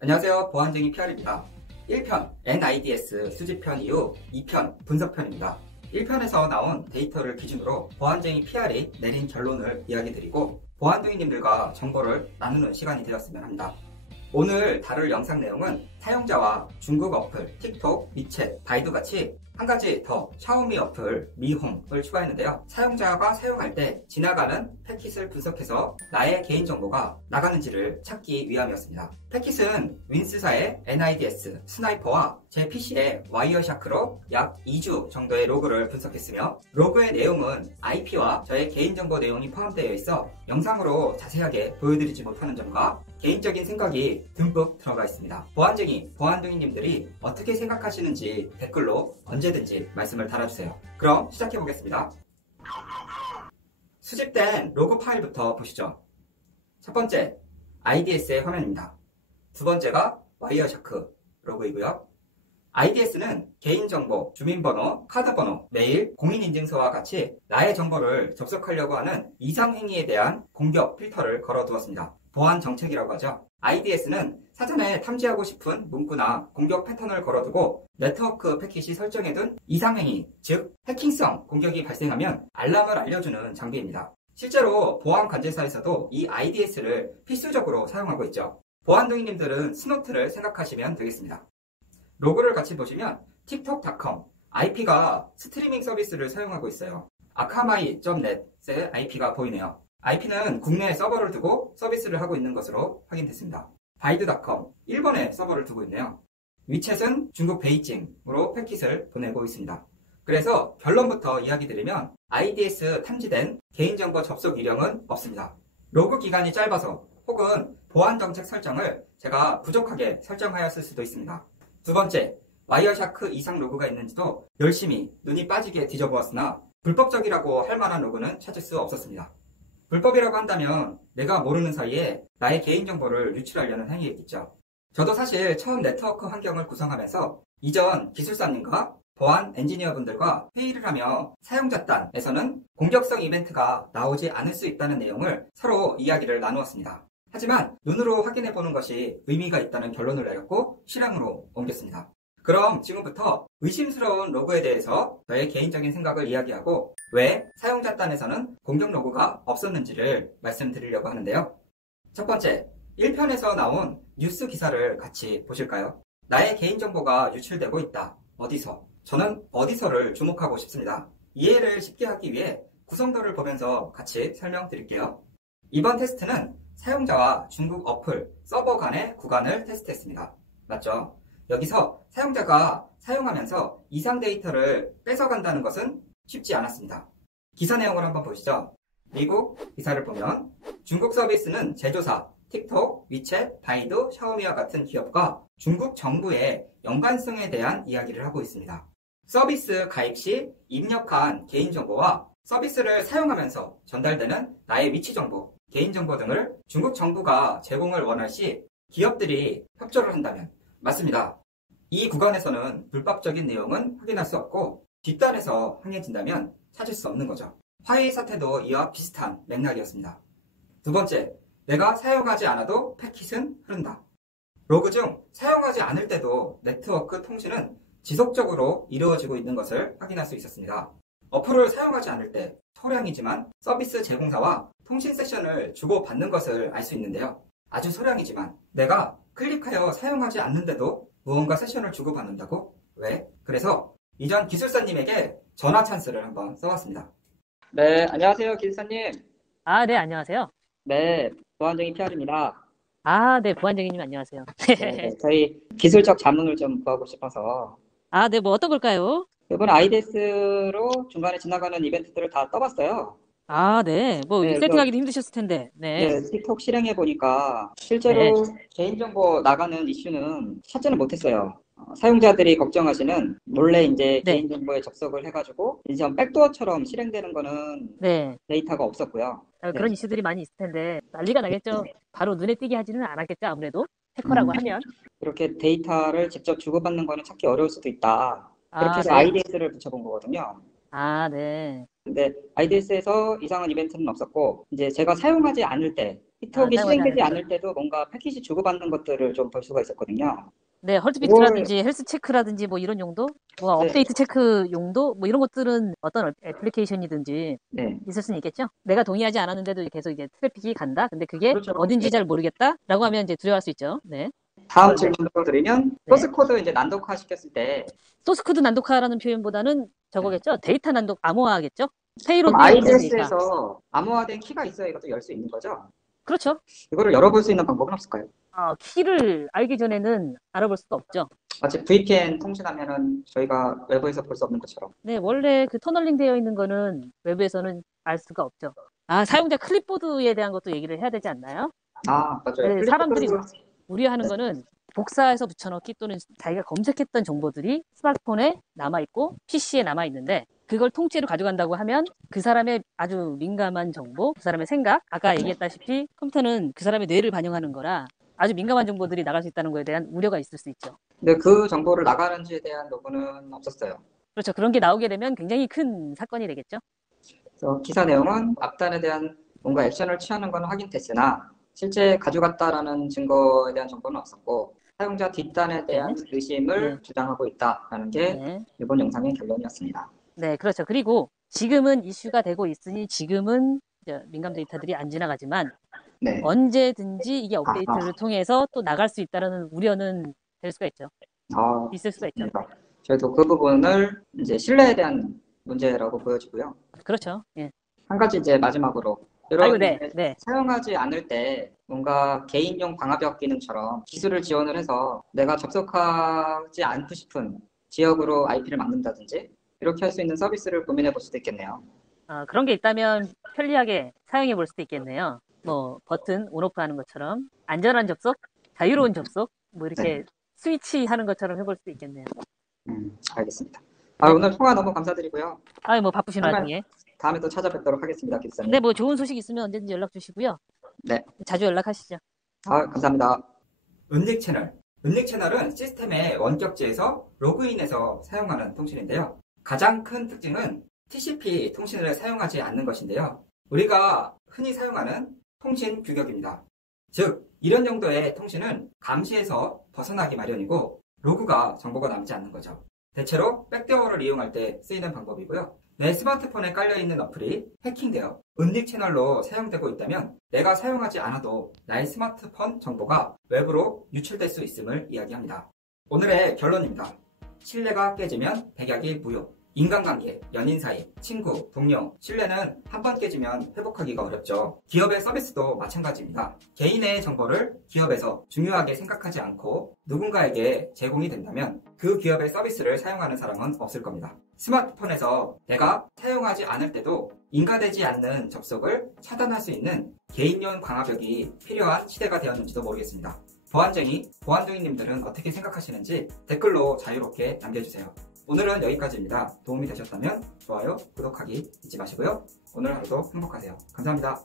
안녕하세요. 보안쟁이 PR입니다. 1편 NIDS 수집편 이후 2편 분석편입니다. 1편에서 나온 데이터를 기준으로 보안쟁이 PR이 내린 결론을 이야기드리고 보안둥이님들과 정보를 나누는 시간이 되었으면 합니다. 오늘 다룰 영상 내용은 사용자와 중국 어플, 틱톡, 위챗, 바이두 같이 한 가지 더 샤오미 어플 미홈을 추가했는데요. 사용자가 사용할 때 지나가는 패킷을 분석해서 나의 개인정보가 나가는지를 찾기 위함이었습니다. 패킷은 윈스사의 NIDS 스나이퍼와 제 PC의 와이어샤크로 약 2주 정도의 로그를 분석했으며 로그의 내용은 IP와 저의 개인정보 내용이 포함되어 있어 영상으로 자세하게 보여드리지 못하는 점과 개인적인 생각이 듬뿍 들어가 있습니다. 보안쟁이, 보안둥이님들이 어떻게 생각하시는지 댓글로 언제든지 말씀을 달아주세요. 그럼 시작해보겠습니다. 수집된 로그 파일부터 보시죠. 첫 번째, IDS의 화면입니다. 두 번째가 와이어샤크 로그이고요. IDS는 개인정보, 주민번호, 카드번호, 메일, 공인인증서와 같이 나의 정보를 접속하려고 하는 이상행위에 대한 공격 필터를 걸어두었습니다. 보안 정책이라고 하죠. IDS는 사전에 탐지하고 싶은 문구나 공격 패턴을 걸어두고 네트워크 패킷이 설정해둔 이상행위, 즉 해킹성 공격이 발생하면 알람을 알려주는 장비입니다. 실제로 보안 관제사에서도 이 IDS를 필수적으로 사용하고 있죠. 보안둥이님들은 스노트를 생각하시면 되겠습니다. 로그를 같이 보시면 틱톡.com IP가 스트리밍 서비스를 사용하고 있어요. akamai.net의 IP가 보이네요. IP는 국내에 서버를 두고 서비스를 하고 있는 것으로 확인됐습니다. 바이두.com 일본에 서버를 두고 있네요. 위챗은 중국 베이징으로 패킷을 보내고 있습니다. 그래서 결론부터 이야기 드리면 IDS 탐지된 개인정보 접속 이력은 없습니다. 로그 기간이 짧아서 혹은 보안 정책 설정을 제가 부족하게 설정하였을 수도 있습니다. 두 번째, 와이어샤크 이상 로그가 있는지도 열심히 눈이 빠지게 뒤져보았으나 불법적이라고 할 만한 로그는 찾을 수 없었습니다. 불법이라고 한다면 내가 모르는 사이에 나의 개인정보를 유출하려는 행위겠죠. 저도 사실 처음 네트워크 환경을 구성하면서 이전 기술사님과 보안 엔지니어분들과 회의를 하며 사용자단에서는 공격성 이벤트가 나오지 않을 수 있다는 내용을 서로 이야기를 나누었습니다. 하지만 눈으로 확인해보는 것이 의미가 있다는 결론을 내렸고 실행으로 옮겼습니다. 그럼 지금부터 의심스러운 로그에 대해서 저의 개인적인 생각을 이야기하고 왜 사용자 단에서는 공격 로그가 없었는지를 말씀드리려고 하는데요. 첫 번째, 1편에서 나온 뉴스 기사를 같이 보실까요? 나의 개인정보가 유출되고 있다. 어디서? 저는 어디서를 주목하고 싶습니다. 이해를 쉽게 하기 위해 구성도를 보면서 같이 설명드릴게요. 이번 테스트는 사용자와 중국 어플, 서버 간의 구간을 테스트했습니다. 맞죠? 여기서 사용자가 사용하면서 이상 데이터를 뺏어간다는 것은 쉽지 않았습니다. 기사 내용을 한번 보시죠. 미국 기사를 보면 중국 서비스는 제조사, 틱톡, 위챗, 바이두, 샤오미와 같은 기업과 중국 정부의 연관성에 대한 이야기를 하고 있습니다. 서비스 가입 시 입력한 개인정보와 서비스를 사용하면서 전달되는 나의 위치 정보, 개인정보 등을 중국 정부가 제공을 원할 시 기업들이 협조를 한다면 맞습니다. 이 구간에서는 불법적인 내용은 확인할 수 없고 뒷단에서 항해진다면 찾을 수 없는 거죠. 화웨이 사태도 이와 비슷한 맥락이었습니다. 두 번째, 내가 사용하지 않아도 패킷은 흐른다. 로그 중 사용하지 않을 때도 네트워크 통신은 지속적으로 이루어지고 있는 것을 확인할 수 있었습니다. 어플을 사용하지 않을 때 소량이지만 서비스 제공사와 통신 세션을 주고받는 것을 알 수 있는데요. 아주 소량이지만 내가 클릭하여 사용하지 않는데도 무언가 세션을 주고받는다고? 왜? 그래서 이전 기술사님에게 전화 찬스를 한번 써봤습니다. 네, 안녕하세요, 기술사님. 네, 안녕하세요. 네, 보안쟁이 PR입니다. 네, 보안쟁이님 안녕하세요. 네, 저희 기술적 자문을 좀 구하고 싶어서. 네, 뭐 어떤 걸까요? 이번 IDS로 중간에 지나가는 이벤트들을 다 떠봤어요. 네, 뭐 네, 세팅하기도 힘드셨을 텐데. 네. 틱톡 실행해 보니까 실제로 개인정보 나가는 이슈는 찾지는 못했어요. 사용자들이 걱정하시는 몰래 이제 개인정보에 접속을 해가지고 이제 백도어처럼 실행되는 거는 데이터가 없었고요. 그런 이슈들이 많이 있을 텐데 난리가 나겠죠. 바로 눈에 띄게 하지는 않았겠죠. 아무래도 해커라고 하면. 그렇게 데이터를 직접 주고받는 거는 찾기 어려울 수도 있다. 그렇게 해서 IDS를 붙여본 거거든요. 네. 근데 IDS에서 이상한 이벤트는 없었고 이제 제가 사용하지 않을 때 히톡이 사용하지 실행되지 않을 때. 않을 때도 뭔가 패키지 주고받는 것들을 좀 볼 수가 있었거든요. 네, 그걸 헐트비트라든지 헬스 체크라든지 뭐 이런 용도, 뭐 네, 업데이트 체크 용도, 뭐 이런 것들은 어떤 애플리케이션이든지 네, 있을 수는 있겠죠. 내가 동의하지 않았는데도 계속 이제 트래픽이 간다. 근데 그게 그렇죠. 어딘지 예. 잘 모르겠다라고 하면 이제 두려워할 수 있죠. 네. 다음 네. 질문으로 드리면 네. 소스 코드 이제 난독화 시켰을 때 소스 코드 난독화라는 표현보다는 저거겠죠. 데이터 난독, 암호화겠죠. 그럼 페이로드에 있는 데이터. IDS에서 암호화된 키가 있어야 이것도 열 수 있는 거죠? 그렇죠. 이거를 열어볼 수 있는 방법은 없을까요? 키를 알기 전에는 알아볼 수가 없죠. 마치 VPN 통신하면은 저희가 외부에서 볼 수 없는 것처럼. 네, 원래 그 터널링 되어 있는 거는 외부에서는 알 수가 없죠. 사용자 클립보드에 대한 것도 얘기를 해야 되지 않나요? 아, 맞아요. 네, 클립보드. 사람들이 우려하는 네. 거는 복사해서 붙여넣기 또는 자기가 검색했던 정보들이 스마트폰에 남아있고 PC에 남아있는데 그걸 통째로 가져간다고 하면 그 사람의 아주 민감한 정보, 그 사람의 생각, 아까 얘기했다시피 컴퓨터는 그 사람의 뇌를 반영하는 거라 아주 민감한 정보들이 나갈 수 있다는 거에 대한 우려가 있을 수 있죠. 근데 그 정보를 나가는지에 대한 로그는 없었어요. 그렇죠. 그런 게 나오게 되면 굉장히 큰 사건이 되겠죠. 그래서 기사 내용은 앞단에 대한 뭔가 액션을 취하는 건 확인됐으나 실제 가져갔다라는 증거에 대한 정보는 없었고 사용자 뒷단에 대한 의심을 네. 주장하고 있다라는 게 네. 이번 영상의 결론이었습니다. 네, 그렇죠. 그리고 지금은 이슈가 되고 있으니 지금은 이제 민감 데이터들이 안 지나가지만 네. 언제든지 이게 업데이트를 통해서 또 나갈 수 있다는 우려는 될 수가 있죠. 있을 수가 있죠. 저희도 그 부분을 이제 신뢰에 대한 문제라고 보여지고요. 그렇죠. 예. 한 가지 이제 마지막으로 이런 아이고, 네. 사용하지 않을 때 뭔가 개인용 방화벽 기능처럼 기술을 지원을 해서 내가 접속하지 않고 싶은 지역으로 IP를 막는다든지 이렇게 할 수 있는 서비스를 고민해 볼 수도 있겠네요. 그런 게 있다면 편리하게 사용해 볼 수도 있겠네요. 뭐 버튼 온오프 하는 것처럼 안전한 접속, 자유로운 접속, 뭐 이렇게 스위치 하는 것처럼 해볼 수도 있겠네요. 알겠습니다. 오늘 통화 너무 감사드리고요. 뭐 바쁘신 와중에. 다음에 또 찾아뵙도록 하겠습니다, 기사님. 네, 뭐 좋은 소식 있으면 언제든지 연락 주시고요. 네. 자주 연락하시죠. 감사합니다. 은닉 채널. 은닉 채널은 시스템의 원격지에서 로그인해서 사용하는 통신인데요. 가장 큰 특징은 TCP 통신을 사용하지 않는 것인데요. 우리가 흔히 사용하는 통신 규격입니다. 즉, 이런 정도의 통신은 감시에서 벗어나기 마련이고 로그가 정보가 남지 않는 거죠. 대체로 백도어를 이용할 때 쓰이는 방법이고요. 내 스마트폰에 깔려있는 어플이 해킹되어 은닉 채널로 사용되고 있다면 내가 사용하지 않아도 나의 스마트폰 정보가 외부로 유출될 수 있음을 이야기합니다. 오늘의 결론입니다. 신뢰가 깨지면 백약이 무효. 인간관계, 연인 사이, 친구, 동료, 신뢰는 한 번 깨지면 회복하기가 어렵죠. 기업의 서비스도 마찬가지입니다. 개인의 정보를 기업에서 중요하게 생각하지 않고 누군가에게 제공이 된다면 그 기업의 서비스를 사용하는 사람은 없을 겁니다. 스마트폰에서 내가 사용하지 않을 때도 인가되지 않는 접속을 차단할 수 있는 개인용 방화벽이 필요한 시대가 되었는지도 모르겠습니다. 보안둥이님들은 어떻게 생각하시는지 댓글로 자유롭게 남겨주세요. 오늘은 여기까지입니다. 도움이 되셨다면 좋아요, 구독하기 잊지 마시고요. 오늘 하루도 행복하세요. 감사합니다.